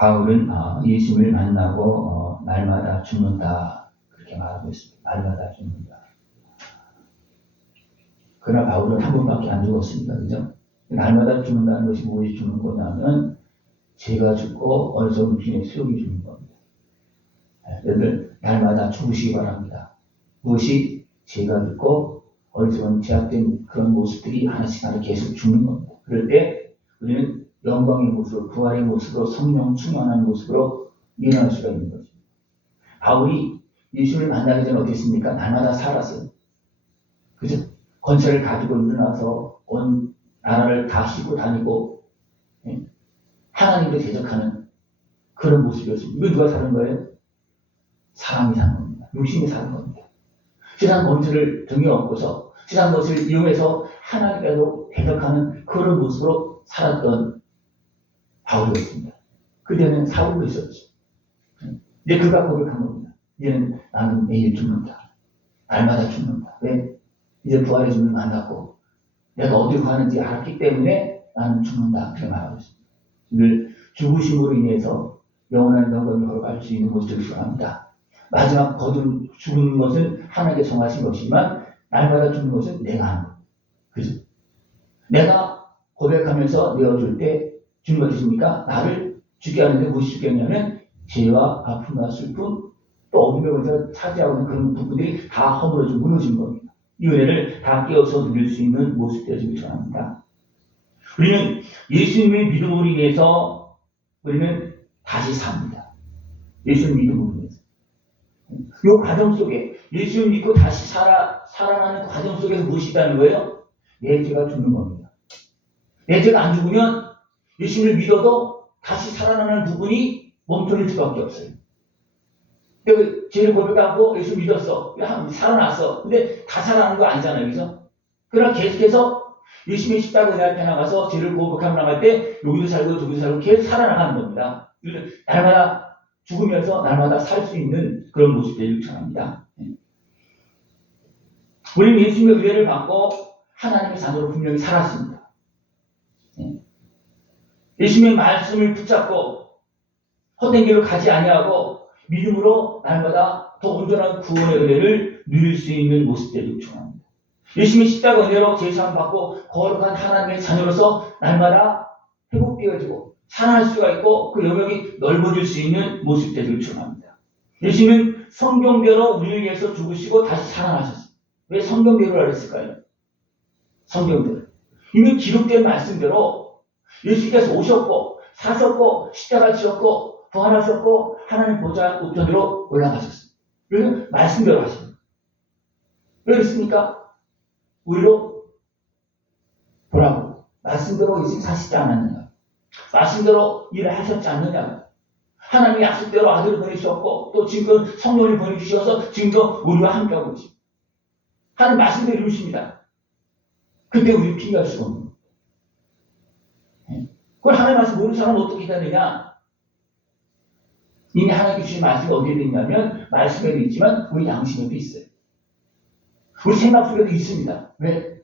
바울은 예수님을 만나고 날마다 죽는다 그렇게 말하고 있습니다. 날마다 죽는다. 그러나 바울은 한 번밖에 안 죽었습니다. 그죠? 날마다 죽는다는 것이 무엇이 죽는 거냐면 죄가 죽고 어리석은 주인의 수욕이 죽는 겁니다. 여러분들 날마다 죽으시기 바랍니다. 무엇이 죄가 죽고 어리석은 제약된 그런 모습들이 하나씩 계속 죽는 겁니다. 그럴 때 우리는 영광의 모습으로, 부활의 모습으로, 성령 충만한 모습으로 일어날 수가 있는 거죠. 바울이 예수를 만나기 전에 어땠습니까? 날마다 살았어요. 그죠? 권세를 가지고 일어나서 온 나라를 다 휘고 다니고 하나님을 대적하는 그런 모습이었습니다. 이거 누가 사는 거예요? 사람이 사는 겁니다. 육신이 사는 겁니다. 세상 권세를 등에 업고서 세상 것을 이용해서 하나님께도 대적하는 그런 모습으로 살았던 바울이었습니다. 그때는 사울도 있었죠. 이제 그가 고백한 겁니다. 이제는 나는 매일 죽는다. 날마다 죽는다. 왜? 이제 부활의 주님을 만났고 내가 어디로 가는지 알았기 때문에 나는 죽는다. 그렇게 말하고 있습니다. 늘 죽으심으로 인해서 영원한 영광을 걸어갈 수 있는 것을 소원합니다. 마지막 거둔 죽는 것은 하나님께 정하신 것이지만 날마다 죽는 것은 내가 하는 겁니다. 그죠? 내가 고백하면서 내어줄 때 주님 어떠십니까? 나를 죽게 하는데 무엇이 죽겠냐면 죄와 아픔과 슬픔 또 어둠에서 차지하고 있는 그런 부분들이 다 허물어지고 무너진 겁니다. 이 은혜를 다 깨어서 누릴 수 있는 모습 되어지길 전합니다. 우리는 예수님의 믿음으로 인해서 우리는 다시 삽니다. 예수님 믿음으로 인해서. 이 과정 속에 예수를 믿고 다시 살아나는 과정 속에서 무엇이 있다는 거예요? 내 죄가 죽는 겁니다. 내 죄가 안 죽으면 예수를 믿어도 다시 살아나는 부분이 멈춰질 수밖에 없어요. 그러니까 죄를 고백하고 예수 믿었어. 살아났어. 근데 다 살아나는 거 아니잖아요. 그죠? 그러나 계속해서 예수님의 십자가 내 앞에 나가서 죄를 고백하며 나갈 때 여기도 살고 저기도 살고 계속 살아나가는 겁니다. 날마다 죽으면서 날마다 살 수 있는 그런 모습들을 요청합니다. 우리는 예수님의 은혜를 받고 하나님의 자녀로 분명히 살았습니다. 예수님의 말씀을 붙잡고 헛된 길로 가지 아니하고 믿음으로 날마다 더 온전한 구원의 은혜를 누릴 수 있는 모습들을 요청합니다. 예수님의 십자가 은혜로 제사함 받고 거룩한 하나님의 자녀로서 날마다 회복되어지고 살아날 수가 있고 그 영역이 넓어질 수 있는 모습들을 요청합니다. 예수님은 성경대로 우리를 위해서 죽으시고 다시 살아나셨습니다. 왜 성경대로라 그랬을까요? 성경대로. 이미 기록된 말씀대로 예수께서 오셨고 사셨고 십자가 지셨고 부활하셨고 하나님 보좌 우편으로 올라가셨습니다. 그래서 말씀대로 하십니다. 왜 그렇습니까? 우리로 보라고 말씀대로 예수님 사시지 않았느냐, 말씀대로 일을 하셨지 않느냐, 하나님의 약속대로 아들을 보내주셨고 또 지금 성령을 보내주셔서 지금도 우리와 함께하고 있습니다. 하나님 말씀대로 이루십니다. 그때 우리 피할 수가 없는 겁니다. 그걸 하나님 말씀 모르는 사람은 어떻게 기다리냐? 이미 하나님께 주신 말씀이 어디에 있냐면 말씀에도 있지만 우리 양심에도 있어요. 우리 생각 속에도 있습니다. 왜?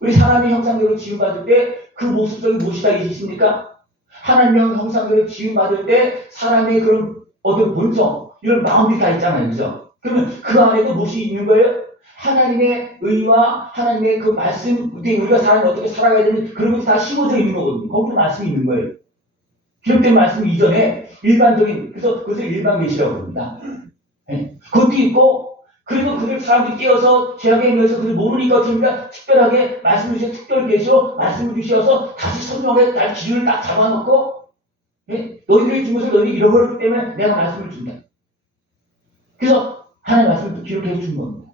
우리 사람의 형상대로 지음받을 때 그 모습 속에 무엇이 다 있습니까? 하나님의 형상대로 지음받을 때 사람의 그런 어떤 본성, 이런 마음이 다 있잖아요. 그죠? 그러면 그 안에도 무엇이 있는 거예요? 하나님의 의와 하나님의 그 말씀, 우리가 사람이 어떻게 살아가야 되는 그런 것이 다 심어져 있는 거거든요. 거기서 말씀이 있는 거예요. 기록된 말씀 이전에 일반적인, 그래서 그것을 일반 계시라고 합니다. 네. 그것도 있고, 그래도 그들 사람들이 깨어서 죄악에 의해서 그들 모르니까 어떻습니까? 특별하게 말씀을 주셔서 특별 계시로 말씀을 주셔서 다시 성령의 날 기준을 딱 잡아놓고, 네? 너희들이 준 것을 너희들이 잃어버렸기 때문에 내가 말씀을 준다. 그래서 하나님의 말씀을 또 기록해 준 겁니다.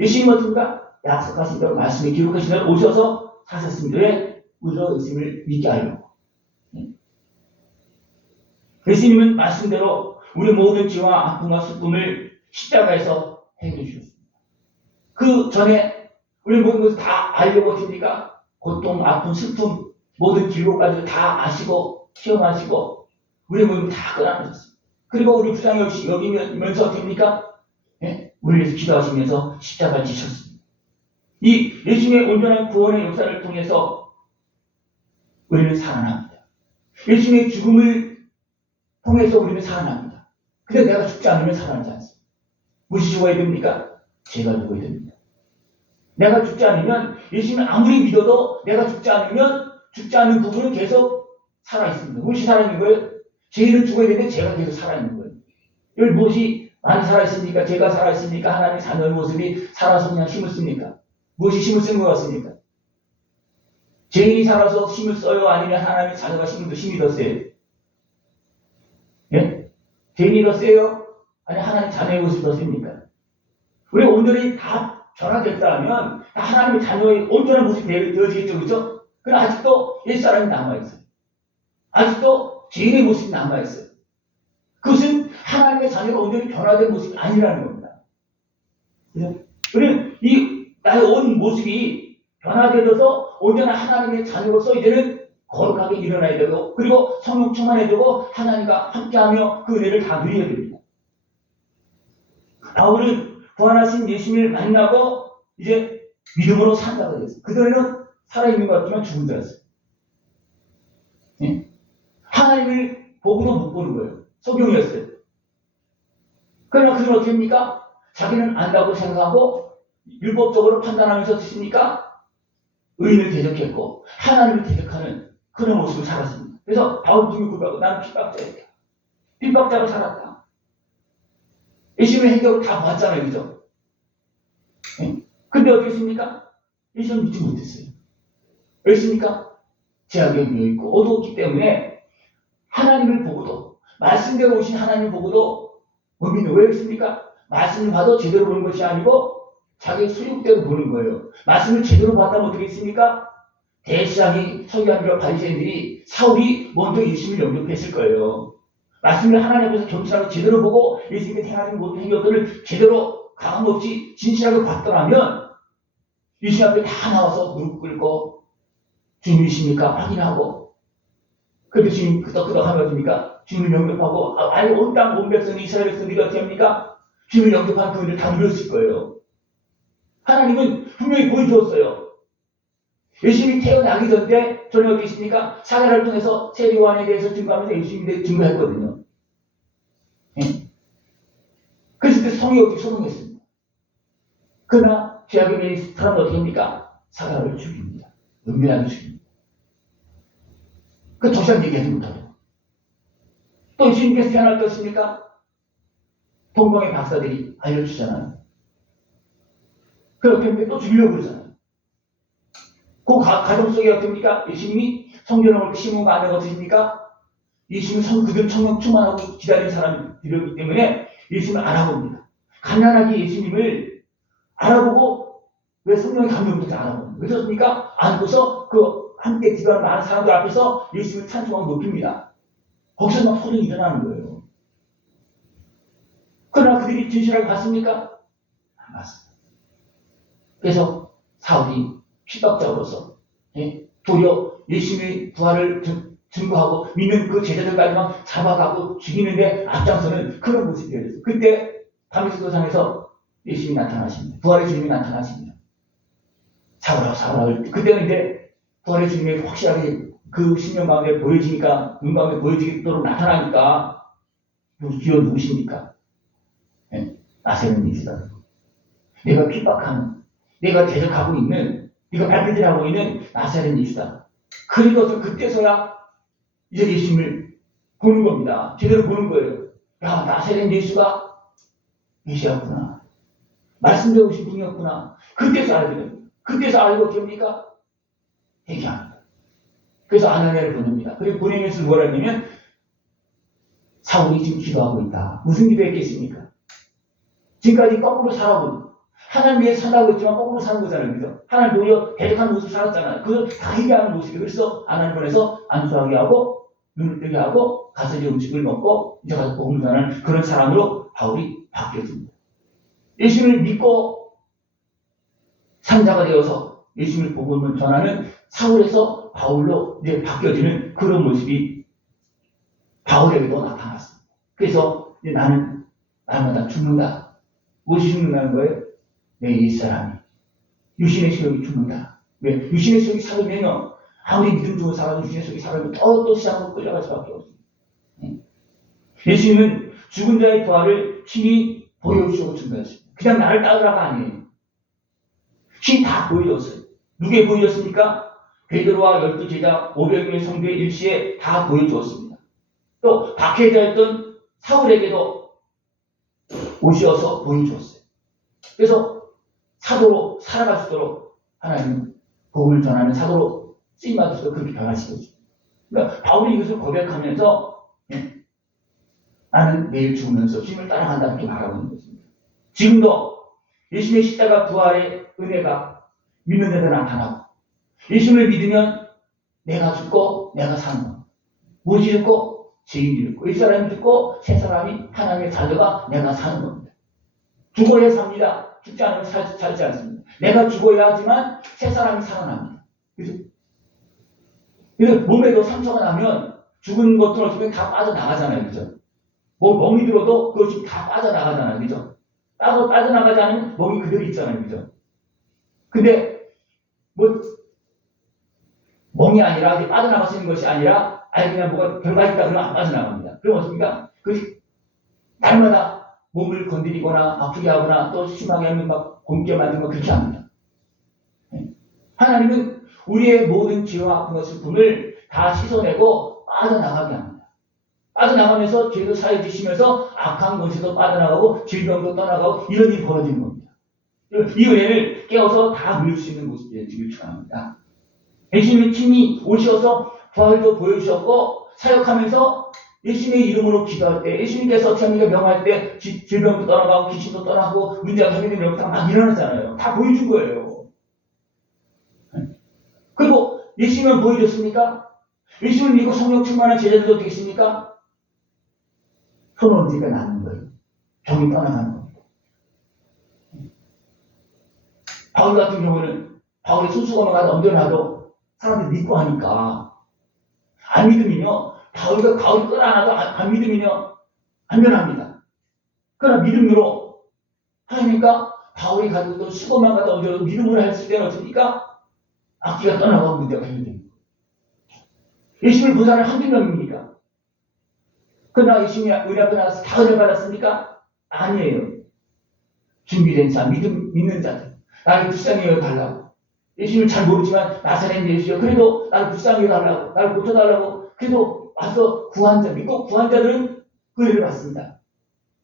예수님 어떻습니까? 약속하신 대로 말씀에 기록하신 대로 오셔서 사셨습니다. 왜? 우리로 예수님을 믿게 하려고. 예수님은 말씀대로 우리 모든 죄와 아픔과 슬픔을 십자가에서 해결해 주셨습니다. 그 전에 우리 모든 것을 다 알려고 하십니까? 고통, 아픔, 슬픔, 모든 길고까지 다 아시고 시험하시고 우리 모든 다 끌어안으셨습니다. 그리고 우리 부상 역시 여기면서 됩니까? 네? 우리를 위해서 기도하시면서 십자가를 지셨습니다. 이 예수님의 온전한 구원의 역사를 통해서 우리는 살아납니다. 예수님의 죽음을 통해서 우리는 살아납니다. 근데 내가 죽지 않으면 살아나지 않습니다. 무엇이 죽어야 됩니까? 죄가 죽어야 됩니다. 내가 죽지 않으면, 예수님을 아무리 믿어도 내가 죽지 않으면 죽지 않는 부분은 계속 살아있습니다. 무엇이 살아있는 거예요? 죄는 죽어야 되는데 죄가 계속 살아있는 거예요. 여기 무엇이 많이 살아있습니까? 죄가 살아있습니까? 하나님의 자녀의 모습이 살아서 그냥 힘을 씁니까? 무엇이 힘을 쓰는 것 같습니까? 죄인이 살아서 힘을 써요? 아니면 하나님의 자녀가 힘이 더 세요? 예? 죄인이 더 세요? 아니면 하나님의 자녀의 모습이 더 셉니까? 우리 오늘이 다 변화됐다면 하나님의 자녀의 온전한 모습이 되어지겠죠, 그렇죠? 그러나 아직도 옛사람이 남아있어요. 아직도 죄인의 모습이 남아있어요. 그것은 하나님의 자녀가 온전히 변화된 모습이 아니라는 겁니다. 그죠? 우리는 나의 온 모습이 변화되어서 온전한 하나님의 자녀로서 이제는 거룩하게 일어나야 되고, 그리고 성령 충만해야 되고, 하나님과 함께하며 그 은혜를 다 누려야 됩니다. 바울은 부활하신 예수님을 만나고 이제 믿음으로 산다고 했어요. 그전에는 살아있는 것 같지만 죽은 줄 알았어요. 예? 하나님을 보고도 못 보는 거예요. 소경이었어요. 그러나 그는 어떻게 합니까? 자기는 안다고 생각하고 율법적으로 판단하면서 듣습니까? 의인을 대적했고 하나님을 대적하는 그런 모습을 살았습니다. 그래서 바울 중에 고백하고 나는 핍박자였다. 핍박자로 살았다. 예수님의 행적을 다 봤잖아요. 그죠? 예? 근데 어떻게 했습니까? 예수님 믿지 못했어요. 왜 했습니까? 제약에 놓여있고 어두웠기 때문에 하나님을 보고도, 말씀대로 오신 하나님을 보고도 못 믿는. 왜 했습니까? 말씀을 봐도 제대로 보는 것이 아니고 자기 수육대로 보는 거예요. 말씀을 제대로 봤다면 어떻게 했습니까? 대시장이 서기관들과 바리새인들이 사울이 먼저 예수님을 영접했을 거예요. 말씀을 하나님 앞에서 경찰하고 제대로 보고 예수님께 행하는 모든 행동들을 제대로 가감없이 진실하게 봤더라면 예수님 앞에 다 나와서 무릎 꿇고 주님이십니까? 확인하고, 그런데 주님 끄덕끄덕 하면 어떻습니까? 주님을 영접하고, 아예 온 땅, 온 백성이 이스라엘 백성들이 어떻게 합니까? 주님을 영접한 그들을 다 누렸을 거예요. 하나님은 분명히 보여주었어요. 예수님이 태어나기 전에 저는 어디 있습니까? 사례를 통해서 세리요한에 대해서 증거하면서 예수님에 증거했거든요. 예? 그래서 그 성이 어떻게 소명했습니다. 그러나 죄악에 매인 사람은 어떻게 합니까? 사람을 죽입니다. 은밀하게 죽입니다. 그 더 이상 얘기하지 못하고. 또 예수님께서 태어날 것입니까? 동방의 박사들이 알려주잖아요. 그렇게 또 죽이려고 그러잖아요. 그 가정 속에 어떻습니까? 예수님이 성전을 심은 안에 어떻습니까? 예수님은 그들 청력 충만하고 기다리는 사람들이기 때문에 예수님을 알아봅니다. 가난하게 예수님을 알아보고, 왜 성령의 감동부터 알아봅니다. 왜 그렇습니까? 안고서 그 함께 기도하는 많은 사람들 앞에서 예수님을 찬송하고 높입니다. 거기서 막 소동이 일어나는 거예요. 그러나 그들이 진실하게 봤습니까? 안 봤습니다. 그래서 사울이 핍박자로서 도리어 예수님의 부활을 증거하고 믿는 그 제자들까지만 잡아가고 죽이는데 앞장서는 그런 모습이 되었어요. 그때 다메섹 도상에서 예수님이 나타나십니다. 부활의 주님이 나타나십니다. 사울아. 그때는 이제 부활의 주님이 확실하게 그 신령 가운데 보여지니까, 눈 가운데 보여지도록 나타나니까, 주여 누구십니까? 나세는 예수다. 내가 핍박하는, 내가 대적하고 있는, 네가 발표질하고 있는 나사렛 예수다. 그리고서 그때서야 이제 예수님을 보는 겁니다. 제대로 보는 거예요. 야, 나사렛 예수가 메시아구나. 말씀대로 오신 분이었구나. 그때서 알게 됩니다. 그때서 알고 어떻게 합니까? 회개합니다. 그래서 아나니아를 보냅니다. 그리고 보내면서 뭐라 했냐면, 사울이 지금 기도하고 있다. 무슨 기도했겠습니까? 지금까지 거꾸로 살아보고, 하나님 위해 산다고 했지만 거꾸로 사는 거잖아요. 그죠? 하나님 도리어 대적하는 모습 살았잖아요. 그걸 다 회개하는 모습이에요. 그래서 아나니아를 보내서 안수하게 하고, 눈을 뜨게 하고, 가서 이제 음식을 먹고, 이제 가서 복음을 전하는 그런 사람으로 바울이 바뀌어집니다. 예수님을 믿고 산자가 되어서 예수님을 복음을 전하는 사울에서 바울로 이제 바뀌어지는 그런 모습이 바울에게도 나타났습니다. 그래서 이제 나는 날마다 죽는다. 무엇이 죽는다는 거예요? 내 옛사람이. 유신의 세력이 죽는다. 왜? 유신의 세력이 살면요, 아무리 믿음 좋은 사람은 유신의 세력이 살면 또 시장으로 끌려갈 수밖에 없습니다. 예수님은 죽은 자의 부활을 친히 보여주시고 증거했습니다. 그냥 나를 따르라가 아니에요. 친히 다 보여줬어요. 누구에 보여줬습니까? 베드로와 12 제자 500명의 성도의 일시에 다 보여주었습니다. 또 박해자였던 사울에게도 오셔서 보여주었어요. 그래서 사도로 살아갈 수 있도록 하나님은 복음을 전하는 사도로 쓰임받을 수 있도록 그렇게 변화시켰죠. 그러니까 바울이 이것을 고백하면서 나는 내일 죽으면서 주님을 따라간다 이렇게 말하고 있는 것입니다. 지금도 예수님의 십자가 부활의 은혜가 믿는 데도 나타나고 예수님을 믿으면 내가 죽고 내가 사는 겁니다. 무엇이 죽고? 죄인이 죽고 이 사람이 죽고 세 사람이 하나님의 자녀가 내가 사는 겁니다. 죽어야 삽니다. 죽지 않으면 살지 않습니다. 내가 죽어야 하지만 세 사람이 살아납니다. 그죠? 그래서 몸에도 상처가 나면 죽은 것들 어떻게 다 빠져나가잖아요. 그죠? 뭐 멍이 들어도 그것이 다 빠져나가잖아요. 그죠? 빠져나가지 않으면 멍이 그대로 있잖아요. 그죠? 근데 뭐 멍이 아니라 빠져나갈 수 있는 것이 아니라 아예 그냥 뭐가 들어가 있다 그러면 안 빠져나갑니다. 그럼 어떻습니까? 그 날마다 몸을 건드리거나 아프게 하거나 또 심하게 하면 막 곰게 만든 거 그렇게 합니다. 하나님은 우리의 모든 죄와 아픈 슬픔을 다 씻어내고 빠져나가게 합니다. 빠져나가면서 죄도 사해주시면서 악한 것에도 빠져나가고 질병도 떠나가고 이런 일이 벌어지는 겁니다. 이 은혜를 깨워서 다 누릴 수 있는 모습에 주길 축원합니다. 예수님이 친히 오셔서 부활도 보여주셨고 사역하면서 예수님의 이름으로 기도할 때 예수님께서 어떻게 합니까? 명할 때 질병도 떠나가고 귀신도 떠나고 문제가 해결되는 이런 것도 막 일어나잖아요. 다 보여준 거예요. 그리고 예수님은 보여줬습니까? 예수님을 믿고 성령 충만한 제자들도 어떻게 했습니까? 손 얹으니까 낫는 거예요. 병이 떠나가는 겁니다. 바울 같은 경우는 바울이 손수건을 얹어놔도 사람들이 믿고 하니까 안 믿으면요. 바울이 끌어안아도 안 믿으면요. 안 변합니다. 그러나 믿음으로 하니까 바울이 가지고 있던 수건만 갖다 얹어도 믿음으로 했을 때는 어떻습니까? 악기가 떠나가고 문제가 해결됩니다. 예수님을 본 사람이 한두 명입니까? 그러나 예수님이 우리 앞에 나와서 다 은혜 받았습니까? 아니에요. 준비된 자, 믿는 자들. 나를 불쌍히 여겨달라고. 예수님을 잘 모르지만 나사렛 예수여 그래도 나를 불쌍히 여겨달라고. 나를 고쳐달라고. 그래도 와서 구한 자, 믿고 구한 자들은 그 은혜를 받습니다.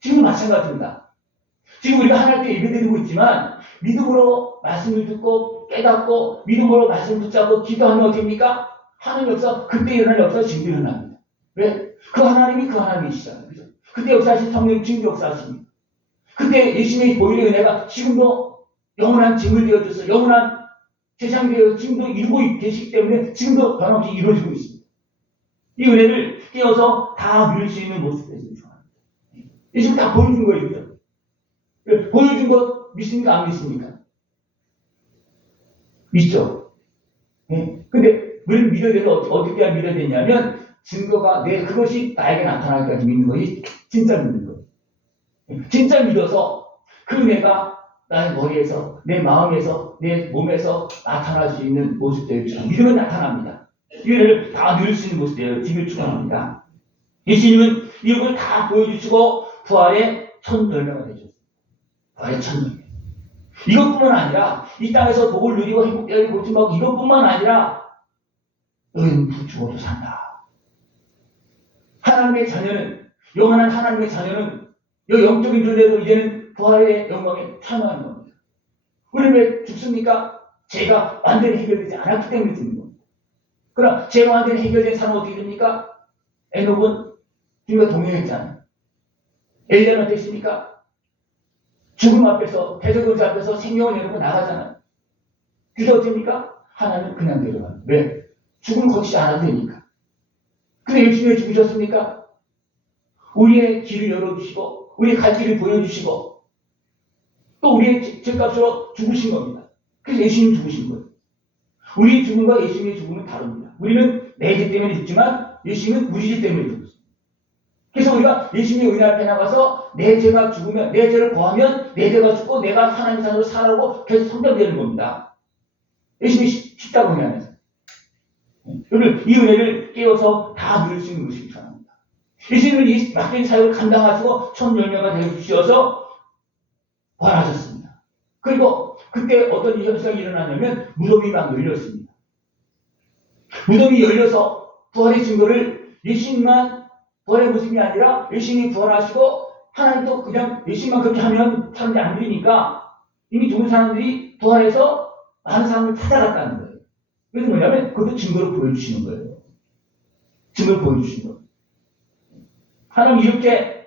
지금 마찬가지입니다. 지금 우리가 하나님께 예배드리고 있지만 믿음으로 말씀을 듣고 깨닫고 믿음으로 말씀을 붙잡고 기도하면 어떻습니까? 하는 역사, 그때 일어날 역사가 지금 일어납니다. 왜? 그 하나님이 그 하나님이시잖아요. 그죠? 그때 역사하신 성령 지금 역사하십니다. 그때 예수님의 보일의 은혜가 지금도 영원한 짐을 되어줘서 영원한 세상 되어 지금도 이루고 계시기 때문에 지금도 변함없이 이루어지고 있습니다. 이 은혜를 깨어서 다 누릴 수 있는 모습이 되시기 바랍니다. 예수님 다 보여준 거예요. 그죠? 보여준 것 믿습니까? 안 믿습니까? 믿죠? 네? 근데 왜 믿어야 되나? 어떻게 믿어야 되냐면 증거가 그것이 나에게 나타날 때까지 믿는 것이 진짜 믿는 거예요. 진짜 믿어서 그 은혜가 나의 머리에서 내 마음에서 내 몸에서 나타날 수 있는 모습들처럼 믿으면 나타납니다. 이 은혜를 다 누릴 수 있는 모습들을 지금 축원합니다. 예수님은 이걸 다 보여주시고 부활의 첫 열매가 되셨습니다. 부활의 첫 열매. 이것뿐만 아니라 이 땅에서 복을 누리고 행복되게 고침하고 이것뿐만 아니라 너희는 죽어도 산다. 하나님의 자녀는 영원한 하나님의 자녀는 이 영적인 존재도 이제는 부활의 영광에 참여하는 겁니다. 우리는 왜 죽습니까? 죄가 완전히 해결되지 않았기 때문에 죽는 겁니다. 그럼 죄가 완전히 해결된 사람은 어떻게 됩니까? 에녹은 주님과 동행했잖아요. 엘리야는 어땠습니까? 죽음 앞에서 대적원자 앞에서 생명을 내놓고 나가잖아요. 그래서 어떻습니까? 하나님은 그냥 내려가요. 왜? 죽음 거치지 않아도 되니까. 근데 예수님이 죽으셨습니까? 우리의 길을 열어주시고 우리의 갈 길을 보여주시고 또 우리의 죄값으로 죽으신 겁니다. 그래서 예수님이 죽으신 거예요. 우리의 죽음과 예수님의 죽음은 다릅니다. 우리는 내 죄 때문에 죽지만 예수님은 우리 죄 때문에 죽었습니다. 그래서 우리가 예수님의 은혜 앞에 나가서 내 죄가 죽으면 내 죄를 고하면 내 죄가 죽고 내가 하나님의 자녀로 살아가고 계속 성장되는 겁니다. 예수님이 십자가 은혜 안에서. 여러분 이 은혜를 깨워서 다 누릴 수 있는 것이 필요합니다. 예수님은 이 맡긴 사역을 감당하시고 천 열매가 되어 주셔서 부활하셨습니다. 그리고 그때 어떤 현상이 일어나냐면 무덤이 막 열렸습니다. 무덤이 열려서 부활의 증거를 예수님만 부활의 모습이 아니라 예수님이 부활하시고 하나님도 그냥 예수님만 그렇게 하면 사람들이 안 믿으니까 이미 죽은 사람들이 부활해서 많은 사람을 찾아갔다는 거예요. 그래서 뭐냐면 그것도 증거를 보여주시는 거예요. 증거를 보여주시는 거예요. 하나님 이렇게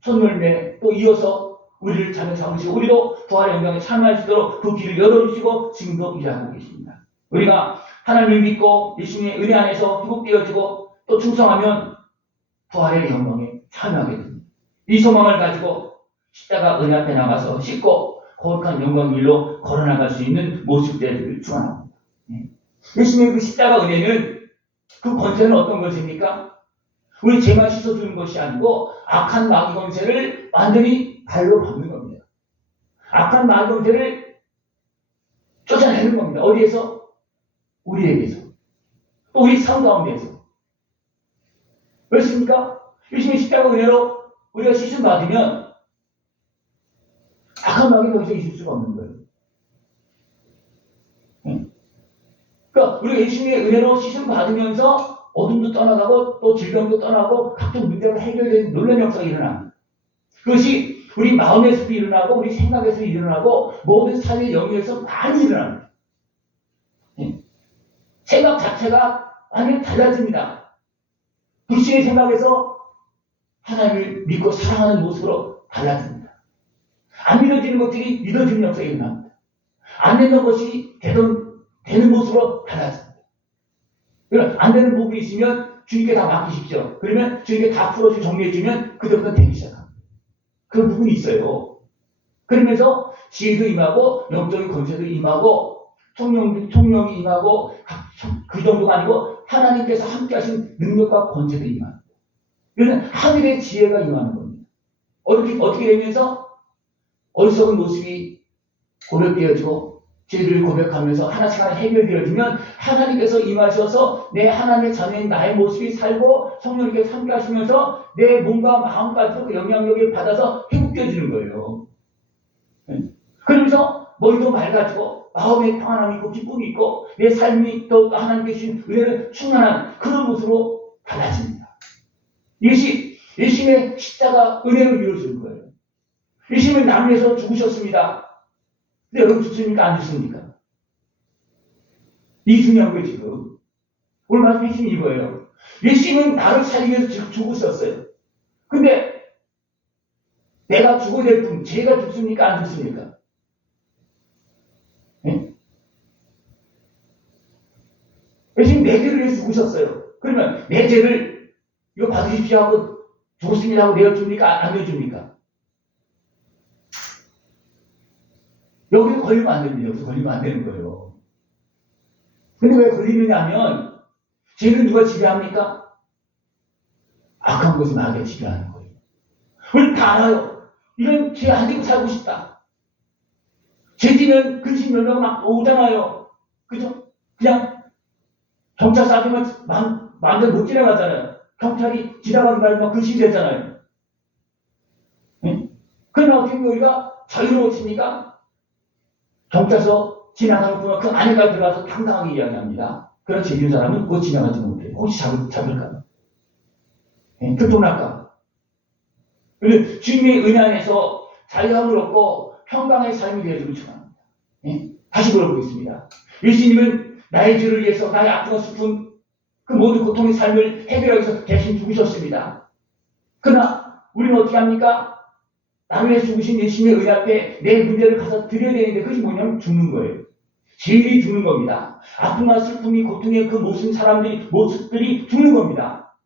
손열매 또 이어서 우리를 자녀 삼으시고 우리도 부활의 영광에 참여할 수 있도록 그 길을 열어주시고 지금도 일하고 계십니다. 우리가 하나님을 믿고 예수님의 은혜 안에서 회복되어지고 또 충성하면 부활의 영광에 참여하게 됩니다. 이 소망을 가지고 십자가 은혜 앞에 나가서 씻고 거룩한 영광 길로 걸어나갈 수 있는 모습들을 축원합니다. 예수님의 그 십자가 은혜는 그 권세는 어떤 것입니까? 우리 죄만 씻어주는 것이 아니고 악한 마귀 권세를 완전히 발로 밟는 겁니다. 악한 마귀 권세를 쫓아내는 겁니다. 어디에서? 우리에게서. 또 우리 삶 가운데에서. 그렇습니까? 예수님의 십자가 은혜로 우리가 씻음 받으면 악한 마귀 더 이상 있을 수가 없는 거예요. 그러니까 우리가 예수님의 은혜로 씻음 받으면서 어둠도 떠나가고 또 질병도 떠나고 각종 문제가 해결되는 놀라운 역사가 일어납니다. 그것이 우리 마음에서도 일어나고 우리 생각에서도 일어나고 모든 삶의 영역에서 많이 일어납니다. 생각 자체가 완전히 달라집니다. 불신의 생각에서 하나님을 믿고 사랑하는 모습으로 달라집니다. 안 믿어지는 것들이 믿어지는 역사가 일어납니다. 안 되는 것이 되는 모습으로 달라집니다. 그러니까 안 되는 부분이 있으면 주님께 다 맡기십시오. 그러면 주님께 다 풀어주고 정리해주면 그때부터 되기 시작합니다. 그런 부분이 있어요. 그러면서 지혜도 임하고 영적인 권세도 임하고 총명이 임하고 그 정도가 아니고 하나님께서 함께 하신 능력과 권세도 임합니다. 그래서 하늘의 지혜가 임하는 겁니다. 어떻게 되면서 어리석은 모습이 고백되어지고 죄를 고백하면서 하나씩 하나 해결되어지면 하나님께서 임하셔서 내 하나님의 자녀인 나의 모습이 살고 성령님께서 함께 하시면서 내 몸과 마음까지도 그 영향력을 받아서 회복되어지는 거예요. 그러면서 머리도 맑아지고 마음에 평안함이 있고 기쁨이 있고 내 삶이 또 하나님께 주신 은혜를 충만한 그런 모습으로 달라집니다. 이것이 예수님의 십자가 은혜로 이루어지는 거예요. 예수님은 나를 위해서 죽으셨습니다. 근데 여러분 죽습니까? 안 죽습니까? 이 중요한 거예요, 지금. 오늘 말씀 핵심이 이거예요. 예수님은 나를 살리기 위해서 죽으셨어요. 근데 내가 죽어야 될 뿐, 죄가 죽습니까? 안 죽습니까? 네? 예수님 내 죄를 위해서 죽으셨어요. 그러면 내 죄를 이거 받으십시오 하고 죽었습니다 하고 내어줍니까? 안 내어줍니까? 여기서 걸리면 안 됩니다. 여기서 걸리면 안 되는 거예요. 근데 왜 걸리느냐 하면 죄는 누가 지배합니까? 악한 것이 나에게 지배하는 거예요. 우리 다 알아요. 이런 죄 안 지고 살고 싶다. 죄 지면 근심 열매가 막 오잖아요. 그죠? 그냥 경찰서 앞에만 마음대로 못 지나가잖아요. 경찰이 지나가는 말만 근심이 되잖아요. 네? 그러나 어떻게 우리가 자유로워집니까? 경찰서 지나가는 동안 그 안에가 들어가서 당당하게 이야기합니다. 그런 죄 지은 사람은 못 지나가지 못해요. 혹시 잡을까? 네? 교통날까? 그리고 주님의 은혜 안에서 자유함을 얻고 평강의 삶이 되어지길 축원합니다. 네? 다시 물어보겠습니다. 예수님은 나의 죄를 위해서 나의 아픔과 슬픔 그 모든 고통의 삶을 해결하기 위해서 대신 죽으셨습니다. 그러나 우리는 어떻게 합니까? 나를 위해서 죽으신 예수님의 은혜 앞에 내 문제를 가서 드려야 되는데 그것이 뭐냐면 죽는 거예요. 죄인이 죽는 겁니다. 아픔과 슬픔이 고통의 그 모습들이 죽는 겁니다.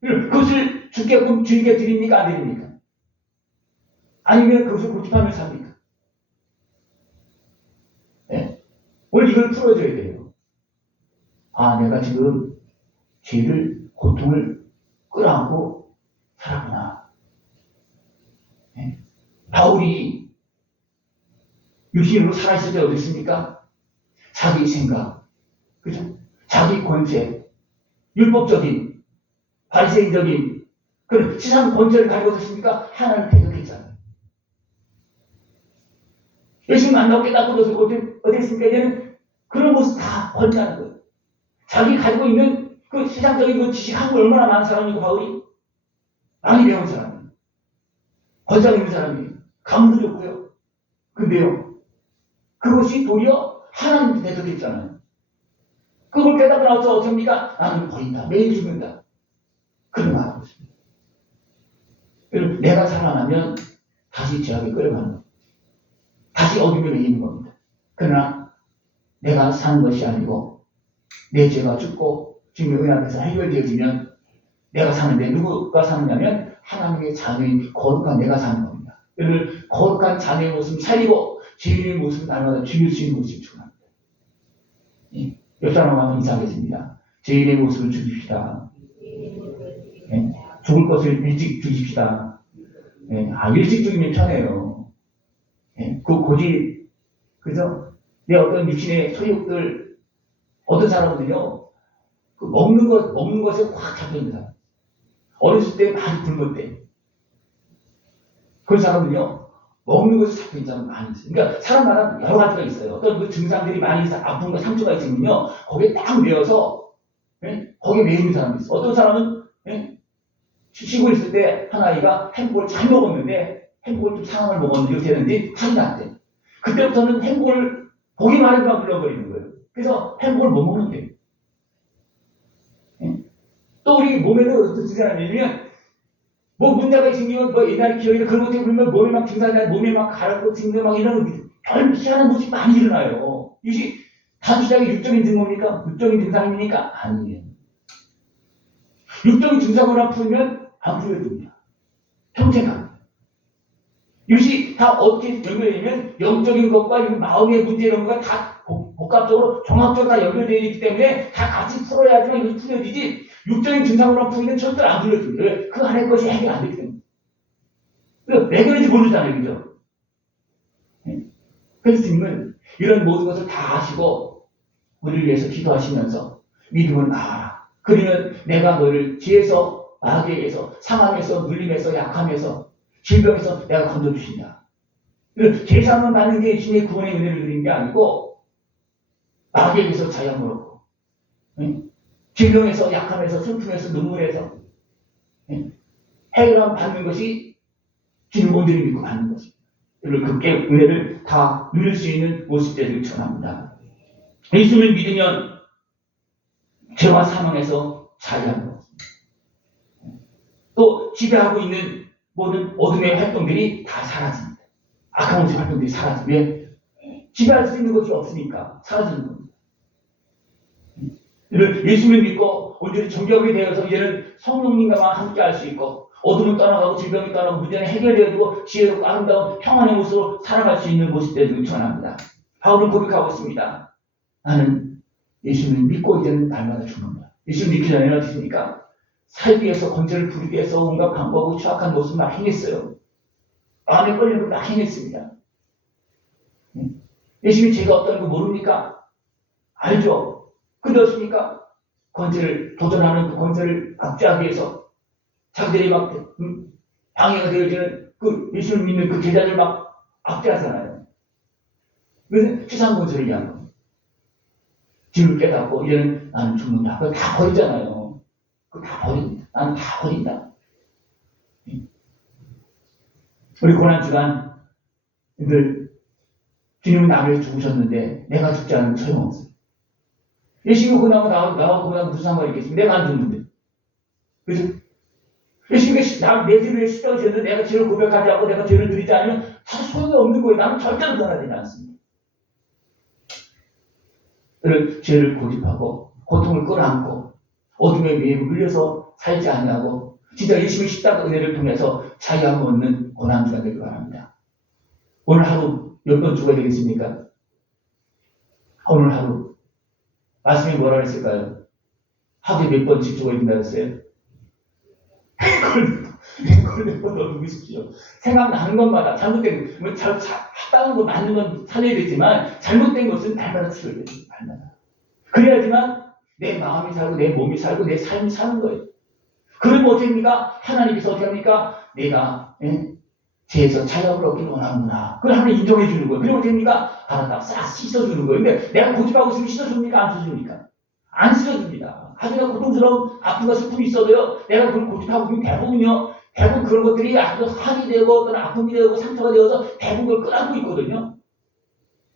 그것을 주께끔 주님께 드립니까? 안 드립니까? 아니면 그것을 고집하며 삽니까? 네? 오늘 이걸 풀어줘야 돼요. 아, 내가 지금 죄를, 고통을 끌어안고 살았구나. 네? 바울이 육신으로 살아있을 때 어땠습니까? 자기 생각, 그죠? 자기 권세, 율법적인, 바리새인적인 그런 세상 권세를 가지고 있습니까? 하나님 대적했잖아요. 예수님 만나고 깨닫고 어디 했습니까? 이제는 그런 모습 다 버린다는 거예요. 자기 가지고 있는 그 세상적인 그 지식한 걸 얼마나 많은 사람이고 바울이 많이 배운 사람이에요. 권장 있는 사람이에요. 감도 좋고요. 근데요, 그것이 도리어 하나님께 대적했잖아요. 그걸 깨닫고 나서 어떻습니까? 나는 버린다. 매일 죽는다. 그런 말 하고 있습니다. 내가 살아나면 다시 죄악에 끌어가는 겁니다. 다시 어둠에 매이는 겁니다. 그러나 내가 사는 것이 아니고 내 죄가 죽고 주님의 은혜 앞에서 해결되어지면 내가 사는데 누구가 사느냐면 하나님의 자녀인 거룩한 내가 사는 겁니다. 그를 거룩한 자녀의 모습을 살리고 죄인의 모습을 날마다 죽일 수 있는 모습을 축원합니다. 옆 사람과 한번 인사하겠습니다. 죄인의 모습을 죽입시다. 죽을 것을 일찍 죽입시다. 일찍 죽이면 편해요. 그죠? 내 어떤 육신의 소욕들, 어떤 사람은요, 그 먹는 것에 확 잡혀있는 사람. 어렸을 때 많이 굶을 때. 그런 사람은요, 먹는 것에 잡혀있는 사람 많이 있어요. 그러니까 사람마다 여러 가지가 있어요. 어떤 그 증상들이 많이 있어, 아픔과 상처가 있으면요, 거기에 딱 매여서, 거기에 매이는 사람이 있어요. 어떤 사람은, 쉬고 있을 때 한 아이가 햄버거를 잘 먹었는데, 햄버거를 좀 상함을 먹었는데, 어떻게 되는지 탈이 났대. 그때부터는 햄버거를 보기만 해도 막 불러버리는 거예요. 그래서 햄버거를 못 먹는데. 또 우리 몸에도 어떤 증상이 있냐면, 뭐 문제가 생기면 뭐 옛날에 기억이나 그런 것 때문에 그러면 몸에 막 증상이 나요. 몸에 막 가렵고 징그 막 이런 별 희한한 모습이 많이 일어나요. 이것이 단순하게 육적인 증거입니까? 육적인 증상입니까? 아니에요. 육적인 증상으로 풀면 안 풀려집니다. 평생 갑니다. 이것이 다 어떻게 연결되냐면 영적인 것과 마음의 문제 이런 거가 다 복합적으로 종합적으로 다 연결되어 있기 때문에 다 같이 풀어야지만 이것이 풀려지지 육적인 증상으로 풀리면 절대로 안 풀려집니다. 왜? 그 안에 것이 해결 안 되기 때문에. 왜 그런지 모르잖아요. 그죠? 그래서 주님은 이런 모든 것을 다 아시고 우리를 위해서 기도하시면서 믿음을 낳아라. 그러면 내가 너를 지에서 마귀에게서 상함에서 눌림에서 약함에서 질병에서 내가 건져주신다. 제사만 받는 게 주님의 구원의 은혜를 드리는 게 아니고 마귀에게서 자유함을 얻고 질병에서 약함에서 슬픔에서 눈물에서 해결함 받는 것이 주님 온전히 믿고 받는 것입니다. 그리고 그 은혜를 다 누릴 수 있는 모습들을 전합니다. 예수를 믿으면 죄와 사망에서 자유하는 것입니다. 또 지배하고 있는 모든 어둠의 활동들이 다 사라집니다. 악한 모습의 활동들이 사라집니다. 왜? 지배할 수 있는 것이 없으니까 사라지는 겁니다. 예수를 믿고 온전히 정결하게 되어서 이제는 성령님과 함께 할 수 있고 어둠은 떠나가고 질병이 떠나고 문제는 해결되어지고 지혜롭고 아름다운 평안의 모습으로 살아갈 수 있는 모습들을 전합니다. 바울은 고백하고 있습니다. 나는 예수를 믿고 이제는 날마다 죽는다. 예수를 믿기 전에는 어떻습니까? 살기 위해서 권세를 부리기 위해서 온갖 방법을 추악한 모습을 막 행했어요. 마음에 걸리는 걸 막 행했습니다. 예수님이 제가 어떤 거 모릅니까? 알죠? 근데 어떻습니까? 권세를 도전하는 그 권세를 압제하기 위해서 자기들이 막 방해가 되어지는 그 예수를 믿는 그 제자들 막 압제하잖아요. 그래서 세상 권세를 위한 겁니다. 지금 깨닫고 이제는 나는 죽는다. 그거 다 버리잖아요. 그거 다 버립니다. 나는 다 버린다. 우리 고난주간 늘 주님은 나를 위해 죽으셨는데 내가 죽지 않으면 소용없어요. 예수님이 고난하고 나하고 고난하고 무슨 상관이 있겠습니까? 내가 안 죽는데. 그래서 예수님이 내 죄를 위해 십자가에 지었는데 내가 죄를 고백하지 않고 내가 죄를 드리지 않으면 다 소용이 없는 거예요. 나는 절대로 변화되지 않습니다. 그를 죄를 고집하고 고통을 끌어안고 어둠의 위에 물려서 살지 아니하고 진짜 예수님의 십자가 은혜를 통해서 자유함을 얻는 고난주가 되길 바랍니다. 오늘 하루 몇 번 죽어야 되겠습니까? 오늘 하루 말씀이 뭐라 했을까요? 하루에 몇 번씩 죽어야 된다고 했어요? 이걸 몇 번 더 누구십시오. 생각나는 것마다 잘못된 뭐 하다는 거 맞는 건 살려야 되지만 잘못된 것은 날마다 치워야 됩니다. 날마다. 그래야지만 내 마음이 살고 내 몸이 살고 내 삶이 사는 거예요. 그러면 어떻게 합니까? 하나님께서 어떻게 합니까? 내가 죄에서 자유를 얻기를 원하는구나. 그걸 하나님 인정해 주는 거예요. 그리고 어떻게 합니까? 알았다. 싹 씻어주는 거예요. 근데 내가 고집하고 있으면 씻어줍니까? 안 씻어줍니까? 안 씻어줍니다. 아주 고통스러운 아픔과 슬픔이 있어도요. 내가 그걸 고집하고 있으면 대부분 그런 것들이 아주 한이 되고 또는 아픔이 되고 상처가 되어서 대부분 그걸 끌어안고 있거든요.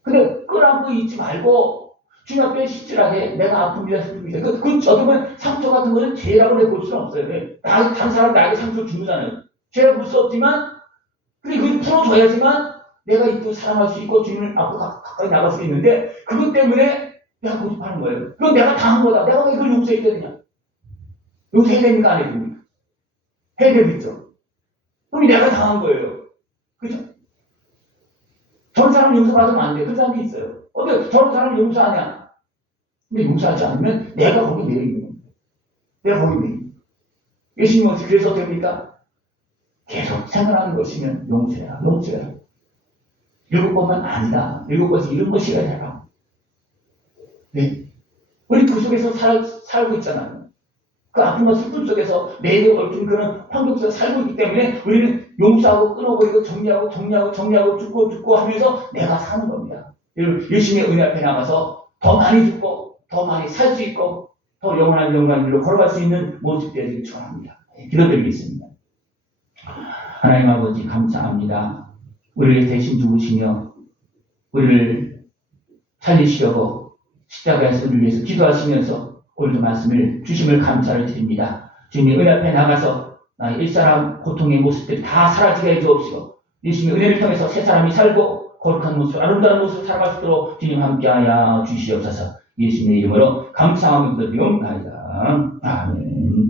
근데 끌어안고 있지 말고 주님 앞에 시칠하게 내가 아픔이다 슬픔이다. 어떻게 보면 상처 같은 거는 죄라고 내볼 수는 없어요. 다른 사람 나에게 상처를 주잖아요. 죄라고 볼 수 없지만 근데 그걸 풀어줘야지만 내가 또 사랑할 수 있고 주님을 앞으로 가까이 나갈 수 있는데 그것 때문에 내가 고집하는 거예요. 그건 내가 당한 거다. 내가 왜 그걸 용서해야 되느냐? 용서해야 됩니까? 안 해야 됩니까? 해야 되겠죠. 그럼 내가 당한 거예요. 그죠? 저런 사람 용서받으면 안 돼. 그런 사람이 있어요. 어때? 저런 사람 용서하냐? 근데 용서하지 않으면 내가 거기 내려 있는 겁니다. 내가 거기 내려 있는 겁니다. 예수님은 어떻게 그래서 됩니까? 계속 생각하는 것이면 용서해라. 7번만 아니다. 7번씩 이런 것이라 해라. 네. 우리 그 속에서 살고 있잖아요. 그 아픔과 슬픔 속에서 매일 얽힌 그런 환경 속에서 살고 있기 때문에 우리는 용서하고 끊어버리고 정리하고 죽고 하면서 내가 사는 겁니다. 예수님의 은혜 앞에 나가서 더 많이 죽고 더 많이 살 수 있고 더 영원한 길로 걸어갈 수 있는 모습 되기를 축원합니다. 기도드리겠습니다. 하나님 아버지 감사합니다. 우리를 대신 죽으시며 우리를 살리시려고 십자가에서 우리를 위해서 기도하시면서 오늘도 말씀을 주심을 감사를 드립니다. 주님 은혜 앞에 나가서 나의 일사람 고통의 모습들이 다 사라지게 해주옵시고 예수님의 은혜를 통해서 새 사람이 살고 거룩한 모습, 아름다운 모습을 살아갈 수 있도록 주님 함께하여 주시옵소서. 예수님의 이름으로 감사하며 기도드리옵나이다. 아멘.